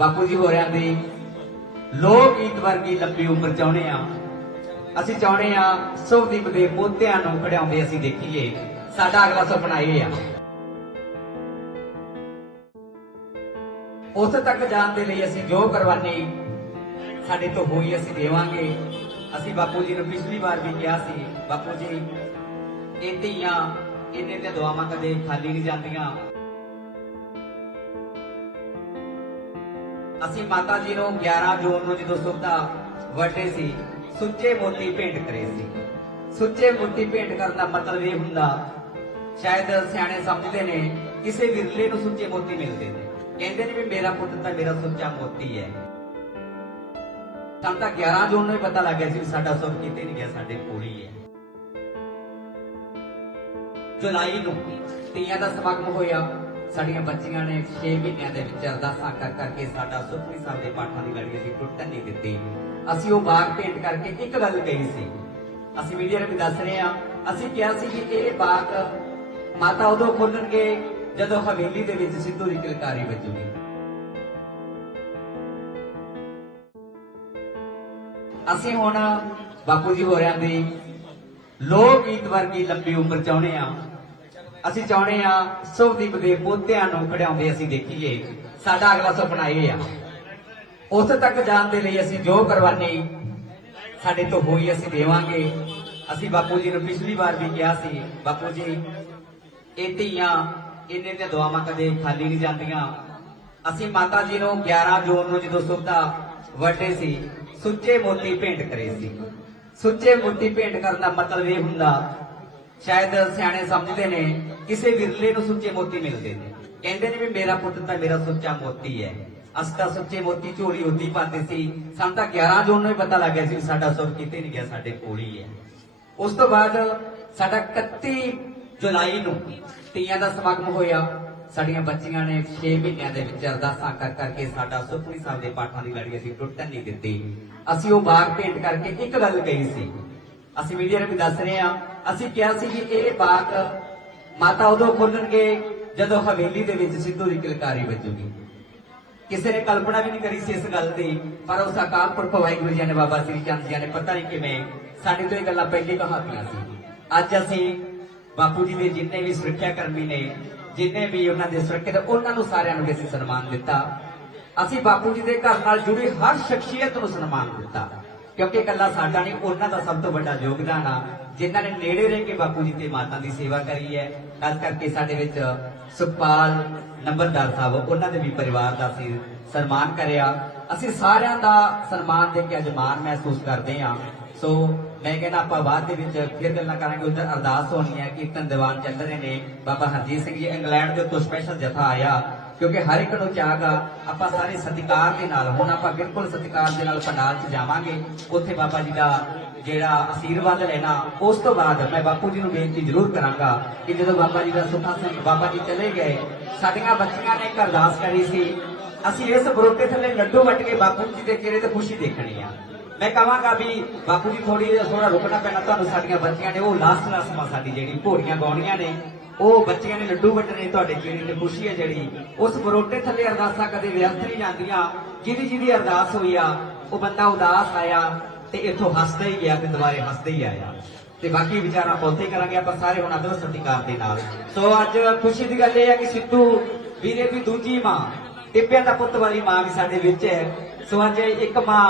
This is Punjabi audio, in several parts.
ਬਾਪੂ ਜੀ ਹੋਰਿਆਂ ਦੀ ਲੋਕ ਗੀਤ ਵਰਗੀ ਲੰਬੀ ਉਮਰ ਚਾਹੁੰਦੇ ਆ। ਅਸੀਂ ਚਾਹੁੰਦੇ ਆ ਸੁਖਦੀਪ ਦੇ ਪੋਤਿਆਂ ਨੂੰ ਖੜਿਆਉਂਦੇ ਅਸੀਂ ਦੇਖੀਏ। ਸਾਡਾ ਅਗਲਾ ਸੁਪਨਾ ਇਹ ਆ। ਉਸ ਤੱਕ ਜਾਣ ਦੇ ਲਈ ਅਸੀਂ ਜੋ ਕੁਰਬਾਨੀ ਸਾਡੇ ਤੋਂ ਹੋਈ ਅਸੀਂ ਦੇਵਾਂਗੇ। ਅਸੀਂ ਬਾਪੂ ਜੀ ਨੂੰ ਪਿਛਲੀ ਵਾਰ ਵੀ ਕਿਹਾ ਸੀ, ਬਾਪੂ ਜੀ, ਇਹ ਧੀਆਂ ਇਹਨੇ ਤੇ ਦੁਆਵਾਂ ਕਦੇ ਖਾਲੀ ਨਹੀਂ ਜਾਂਦੀਆਂ। ਅਸੀਂ ਮਾਤਾ ਜੀ ਨੂੰ 11 ਜੂਨ ਨੂੰ ਜਦੋਂ ਸੁੱਤਾ ਵਰਡੇ ਸੀ। ਸੁੱਚੇ ਮੋਤੀ ਭੇਂਟ ਕਰੇ ਸੀ। ਸੁੱਚੇ ਮੋਤੀ ਭੇਂਟ ਕਰਨ ਦਾ ਮਤਲਬ ਇਹ ਹੁੰਦਾ, ਸ਼ਾਇਦ ਸਿਆਣੇ ਸਮਝਦੇ ਨੇ, ਕਿਸੇ ਵਿਰਲੇ ਨੂੰ ਸੁੱਚੇ ਮੋਤੀ ਮਿਲਦੇ ਨੇ। ਕਹਿੰਦੇ ਨੇ ਵੀ ਮੇਰਾ ਪੁੱਤ ਤਾਂ ਮੇਰਾ ਸੁੱਚਾ ਮੋਤੀ ਹੈ। ਸਾਨੂੰ ਤਾਂ 11 ਜੂਨ ਨੂੰ ਹੀ ਪਤਾ ਲੱਗ ਗਿਆ ਸੀ ਵੀ ਸਾਡਾ ਸੁੱਖ ਕਿਤੇ ਨਹੀਂ ਗਿਆ, ਸਾਡੇ ਕੋਲ ਹੀ ਹੈ। ਜੁਲਾਈ ਨੂੰ ਤੀਆਂ ਦਾ ਸਮਾਗਮ ਹੋਇਆ। ਸਾਡੀਆਂ ਬੱਚੀਆਂ ਨੇ 6 ਮਹੀਨਿਆਂ ਦੇ ਵਿੱਚ ਅਰਦਾਸਾਂ ਕਰ ਕਰਕੇ ਸਾਡਾ ਸੁਖਮਨੀ ਸਾਹਿਬ ਦੇ ਪਾਠਾਂ ਦੀ ਲੜੀ ਅਸੀਂ ਟੁੱਟਣ ਨਹੀਂ ਦਿੱਤੀ। ਅਸੀਂ ਉਹ ਬਾਗ ਭੇਟ ਕਰਕੇ ਇੱਕ ਗੱਲ ਕਹੀ ਸੀ। ਅਸੀਂ ਮੀਡੀਆ ਨੂੰ ਵੀ ਦੱਸ ਰਹੇ ਹਾਂ। ਅਸੀਂ ਕਿਹਾ ਸੀ ਕਿ ਇਹ ਬਾਗ ਮਾਤਾ ਉਦੋਂ ਖੋਲਣਗੇ ਜਦੋਂ ਹਵੇਲੀ ਦੇ ਵਿੱਚ ਸਿੱਧੂ ਦੀ ਕਿਲਕਾਰੀ ਵੱਜੂਗੀ। ਅਸੀਂ ਹੁਣ ਬਾਪੂ ਜੀ ਹੋਰਿਆਂ ਦੀ ਲੋਕ ਗੀਤ ਵਰਗੀ ਲੰਬੀ ਉਮਰ ਚਾਹੁੰਦੇ ਆ ਅਸੀਂ ਚਾਹੁੰਦੇ ਆ ਸੁਖਦੀਪ ਦੇ ਪੋਤਿਆਂ ਨੂੰ ਖੜਿਆਉਂਦੇ ਅਸੀਂ ਦੇਖੀਏ। ਸਾਡਾ ਅਗਲਾ ਸੁਪਨਾ ਇਹ ਆ। ਉਸ ਤੱਕ ਜਾਣ ਦੇ ਲਈ ਅਸੀਂ ਜੋ ਕੁਰਬਾਨੀ ਸਾਡੇ ਤੋਂ ਹੋਈ ਅਸੀਂ ਦੇਵਾਂਗੇ। ਅਸੀਂ ਬਾਪੂ ਜੀ ਨੂੰ ਪਿਛਲੀ ਵਾਰ ਵੀ ਕਿਹਾ ਸੀ, ਬਾਪੂ ਜੀ, ਇਹ ਧੀਆਂ ਇਹਨੇ ਤੇ ਦੁਆਵਾਂ ਕਦੇ ਖਾਲੀ ਨਹੀਂ ਜਾਂਦੀਆਂ। ਅਸੀਂ ਮਾਤਾ ਜੀ ਨੂੰ 11 ਜੂਨ ਨੂੰ ਜਦੋਂ ਸੁੱਤਾ ਵਰਡੇ ਸੀ, ਸੁੱਚੇ ਮੋਤੀ ਭੇਂਟ ਕਰੇ ਸੀ। ਸੁੱਚੇ ਮੋਤੀ ਭੇਂਟ ਕਰਨ ਦਾ ਮਤਲਬ ਇਹ ਹੁੰਦਾ, ਸ਼ਾਇਦ ਸਿਆਣੇ ਸਮਝਦੇ ਨੇ ਕਿਸੇ ਵਿਰਲੇ ਨੂੰ ਸੁੱਚੇ ਮੋਤੀ ਮਿਲਦੇ ਨੇ। ਕਹਿੰਦੇ ਨੇ ਵੀ ਮੇਰਾ ਪੁੱਤ ਤਾਂ ਮੇਰਾ ਸੁੱਚਾ ਮੋਤੀ ਹੈ। ਅਸੀਂ ਸੁੱਚੇ ਮੋਤੀ ਝੋਲੀ ਹੁੰਦੀ ਪਾਤੇ ਸੀ। ਸਾਨੂੰ ਤਾਂ 11 ਜੂਨ ਨੂੰ ਹੀ ਪਤਾ ਲੱਗ ਗਿਆ ਸੀ ਸਾਡਾ ਸੁੱਖ ਕਿਤੇ ਨਹੀਂ ਗਿਆ, ਸਾਡੇ ਕੋਲ ਹੀ ਹੈ। ਉਸ ਤੋਂ ਬਾਅਦ ਸਾਡਾ 31 ਜੁਲਾਈ ਨੂੰ ਤੀਆਂ ਦਾ ਸਮਾਗਮ ਹੋਇਆ। ਸਾਡੀਆਂ ਬੱਚੀਆਂ ਨੇ 6 ਮਹੀਨਿਆਂ ਦੇ ਵਿੱਚ ਅਰਦਾਸਾਂ ਕਰ ਕਰਕੇ ਸਾਡਾ ਸੁਖਮਨੀ ਸਾਹਿਬ ਦੇ ਪਾਠਾਂ ਦੀ ਲੜੀ ਅਸੀਂ ਟੁੱਟਣ ਨਹੀਂ ਦਿੱਤੀ। ਅਸੀਂ ਉਹ ਬਾਗ ਭੇਟ ਕਰਕੇ ਇੱਕ ਗੱਲ ਕਹੀ ਸੀ। ਅਸੀਂ ਮੀਡੀਆ ਨੂੰ ਵੀ ਦੱਸ ਰਹੇ ਹਾਂ, ਅਸੀਂ ਕਿਹਾ ਸੀ ਕਿ ਇਹ ਬਾਗ ਮਾਤਾ ਉਦੋਂ ਖੋਲਣਗੇ ਜਦੋਂ ਹਵੇਲੀ ਦੇ ਵਿੱਚ ਸਿੱਧੂ ਦੀ ਕਿਲਕਾਰੀ ਵੱਜੂਗੀ। ਕਿਸੇ ਨੇ ਕਲਪਨਾ ਵੀ ਨਹੀਂ ਕਰੀ ਸੀ ਇਸ ਗੱਲ ਦੀ, ਪਰ ਉਸ ਅਕਾਲ ਪੁਰਖ ਵਾਹਿਗੁਰੂ ਜੀ ਨੇ ਬਾਬਾ ਸ੍ਰੀ ਚੰਦ ਜੀ ਨੇ ਪਤਾ ਨਹੀਂ ਕਿਵੇਂ ਸਾਡੇ ਤੋਂ ਇਹ ਗੱਲਾਂ ਪਹਿਲੇ ਕਹਾਤੀਆਂ ਸੀ। ਅੱਜ ਅਸੀਂ ਬਾਪੂ ਜੀ ਦੇ ਜਿੰਨੇ ਵੀ ਸੁਰੱਖਿਆ ਕਰਮੀ ਨੇ, ਜਿੰਨੇ ਵੀ ਉਹਨਾਂ ਦੇ ਸੁਰੱਖਿਅਤ ਉਹਨਾਂ ਨੂੰ ਸਾਰਿਆਂ ਨੂੰ ਵੀ ਅਸੀਂ ਸਨਮਾਨ ਦਿੱਤਾ। ਅਸੀਂ ਬਾਪੂ ਜੀ ਦੇ ਘਰ ਨਾਲ ਜੁੜੀ ਹਰ ਸ਼ਖਸੀਅਤ ਨੂੰ ਸਨਮਾਨ ਦਿੱਤਾ। ਕਿਉਂਕਿ ਇਕੱਲਾ ਸਾਡਾ ਨਹੀਂ, ਉਹਨਾਂ ਦਾ ਸਭ ਤੋਂ ਵੱਡਾ ਯੋਗਦਾਨ ਆ। ਜਿਨ੍ਹਾਂ ਨੇ ਨੇੜੇ ਰਹਿ ਕੇ ਬਾਪੂ ਜੀ ਤੇ ਮਾਤਾ ਦੀ ਸੇਵਾ ਕਰੀ ਹੈ ਖਾਸ ਕਰਕੇ ਸਾਡੇ ਵਿੱਚ ਸੁਖਪਾਲ ਨੰਬਰਦਾਰ ਸਾਹਿਬ, ਉਹਨਾਂ ਦੇ ਵੀ ਪਰਿਵਾਰ ਦਾ ਅਸੀਂ ਸਨਮਾਨ ਕਰਿਆ। ਅਸੀਂ ਸਾਰਿਆਂ ਦਾ ਸਨਮਾਨ ਦੇ ਕੇ ਅੱਜ ਮਾਣ ਮਹਿਸੂਸ ਕਰਦੇ ਹਾਂ। ਸੋ ਮੈਂ ਕਹਿੰਦਾ ਆਪਾਂ ਬਾਅਦ ਦੇ ਵਿੱਚ ਫਿਰ ਗੱਲਾਂ ਕਰਾਂਗੇ। ਉਧਰ ਅਰਦਾਸ ਹੋਣੀ ਹੈ, ਕੀਰਤਨ ਦੀਵਾਨ ਚੱਲ ਰਹੇ ਨੇ। ਬਾਬਾ ਹਰਜੀਤ ਸਿੰਘ ਜੀ, ਇੰਗਲੈਂਡ ਦੇ ਤੋਂ ਸਪੈਸ਼ਲ ਜਥਾ ਆਇਆ। ਕਿਉਂਕਿ ਹਰ ਇੱਕ ਨੂੰ ਚਾਹਗਾ ਆਪਾਂ ਸਾਰੇ ਸਤਿਕਾਰ ਦੇ ਨਾਲ, ਹੁਣ ਆਪਾਂ ਬਿਲਕੁਲ ਸਤਿਕਾਰ ਦੇ ਨਾਲ ਪੰਡਾਲ 'ਚ ਜਾਵਾਂਗੇ, ਉੱਥੇ ਬਾਬਾ ਜੀ ਦਾ ਜਿਹੜਾ ਆਸ਼ੀਰਵਾਦ ਲੈਣਾ, ਉਸ ਤੋਂ ਬਾਅਦ ਮੈਂ ਬਾਪੂ ਜੀ ਨੂੰ ਬੇਨਤੀ ਜ਼ਰੂਰ ਕਰਾਂਗਾ ਕਿ ਜਦੋਂ ਬਾਬਾ ਜੀ ਦਾ ਸੁਖਾਸਨ ਬਾਬਾ ਜੀ ਚਲੇ ਗਏ, ਸਾਡੀਆਂ ਬੱਚੀਆਂ ਨੇ ਇੱਕ ਅਰਦਾਸ ਕਰੀ ਸੀ, ਅਸੀਂ ਇਸ ਬਰੋਟੇ ਥੱਲੇ ਲੱਡੂ ਵਟ ਕੇ ਬਾਪੂ ਜੀ ਦੇ ਚਿਹਰੇ ਤੇ ਖੁਸ਼ੀ ਦੇਖਣੀ ਆ। ਮੈਂ ਕਹਾਂਗਾ ਵੀ ਬਾਪੂ ਜੀ ਥੋੜੀ ਥੋੜਾ ਰੁਕਣਾ ਪੈਣਾ, ਤੁਹਾਨੂੰ ਸਾਡੀਆਂ ਬੱਚੀਆਂ ਨੇ, ਉਹ ਲਾਸਟ ਰਸਮਾਂ ਸਾਡੀ ਜਿਹੜੀ ਘੋੜੀਆਂ ਗਾਉਣੀਆਂ ਨੇ, ਉਹ ਬੱਚੀਆਂ ਨੇ ਲੱਡੂ ਵਟਣੇ ਤੁਹਾਡੇ ਚਿਹਰੇ ਤੇ ਖੁਸ਼ੀ ਹੈ ਜਿਹੜੀ। ਉਸ ਬਰੋਟੇ ਥੱਲੇ ਅਰਦਾਸਾਂ ਕਦੇ ਵਿਅਰਥ ਨਹੀਂ ਜਾਂਦੀਆਂ। ਜਿਹਦੀ ਜਿਹਦੀ ਅਰਦਾਸ ਹੋਈ ਆ, ਉਹ ਬੰਦਾ ਉਦਾਸ ਆਇਆ ਤੇ ਇੱਥੋਂ ਹੱਸਦਾ ਹੀ ਗਿਆ ਤੇ ਦੁਬਾਰੇ ਹੱਸਦਾ ਹੀ ਆਇਆ। ਤੇ ਬਾਕੀ ਵਿਚਾਰਾਂ ਬਹੁਤੇ ਕਰਾਂਗੇ ਆਪਾਂ ਸਾਰੇ ਹੁਣ ਅਦਰ ਸਤਿਕਾਰ ਦੇ ਨਾਲ। ਸੋ ਅੱਜ ਖੁਸ਼ੀ ਦੀ ਗੱਲ ਇਹ ਹੈ ਕਿ ਸਿੱਧੂ ਵੀਰੇ ਵੀ ਦੂਜੀ ਮਾਂ, ਟਿੱਬਿਆਂ ਦਾ ਪੁੱਤ ਵਾਲੀ ਮਾਂ ਵੀ ਸਾਡੇ ਵਿੱਚ ਹੈ। ਸੋ ਅੱਜ ਇੱਕ ਮਾਂ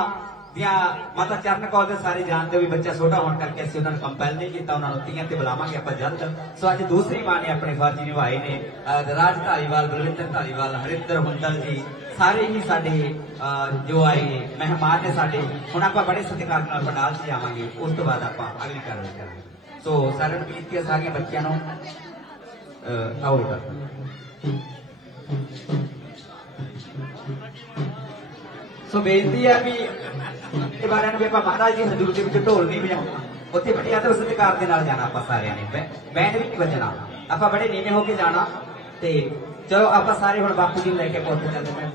ਦੀਆਂ ਮਾਤਾ ਚਰਨ ਕੌਰ ਦੇ ਸਾਰੇ ਜਾਣਦੇ ਹੋ ਵੀ ਬੱਚਾ ਛੋਟਾ ਹੋਣ ਕਰਕੇ ਅਸੀਂ ਉਹਨਾਂ ਨੂੰ ਕੰਪੈਲ ਨਹੀਂ ਕੀਤਾ, ਉਹਨਾਂ ਨੂੰ ਤੀਆਂ ਤੇ ਬੁਲਾਵਾਂਗੇ ਆਪਾਂ ਜਲਦ। ਸੋ ਅੱਜ ਦੂਸਰੀ ਮਾਂ ਨੇ ਆਪਣੇ ਫਰਜ਼ ਨਿਭਾਏ ਨੇ ਰਾਜ ਧਾਰੀਵਾਲ ਬਲਵਿੰਦਰ ਧਾਰੀਵਾਲ, ਹਰਿੰਦਰ ਹੁੰਦਲ ਜੀ, ਸਾਰੇ ਹੀ ਸਾਡੇ ਜੋ ਆਏ ਨੇ ਮਹਿਮਾਨ ਨੇ ਸਾਡੇ, ਹੁਣ ਆਪਾਂ ਬੜੇ ਸਤਿਕਾਰ ਨਾਲ ਪੰਡਾਲ 'ਚ ਜਾਵਾਂਗੇ, ਉਸ ਤੋਂ ਬਾਅਦ ਆਪਾਂ ਅਗਲੀ ਕਾਰਵਾਈ ਕਰਾਂਗੇ। ਸੋ ਸਾਰਿਆਂ ਨੂੰ ਬੇਨਤੀ ਹੈ ਸਾਰੀਆਂ ਬੱਚਿਆਂ ਨੂੰ ਆਓ ਬੇਟਾ। ਸੋ ਬੇਨਤੀ ਹੈ ਵੀ ਇਹ ਬਾਰੇ ਨੂੰ ਵੀ ਆਪਾਂ ਮਹਾਰਾਜ ਜੀ ਹਜ਼ੂਰ ਦੇ ਵਿੱਚ ਢੋਲ ਨਹੀਂ ਵਜਾਉਣਾ ਉੱਥੇ ਬੜੀ ਆਦਰ ਸਤਿਕਾਰ ਦੇ ਨਾਲ ਜਾਣਾ ਆਪਾਂ ਸਾਰਿਆਂ ਨੇ। ਬੈ- ਬੈਂਡ ਵੀ ਨਹੀਂ ਵੱਜਣਾ। ਆਪਾਂ ਬੜੇ ਨੀਵੇਂ ਹੋ ਕੇ ਜਾਣਾ ਤੇ ਚਲੋ ਆਪਾਂ ਸਾਰੇ ਹੁਣ ਬਾਪੂ ਜੀ ਨੂੰ ਲੈ ਕੇ ਪਹੁੰਚ ਜਾਂਦੇ ਹਾਂ।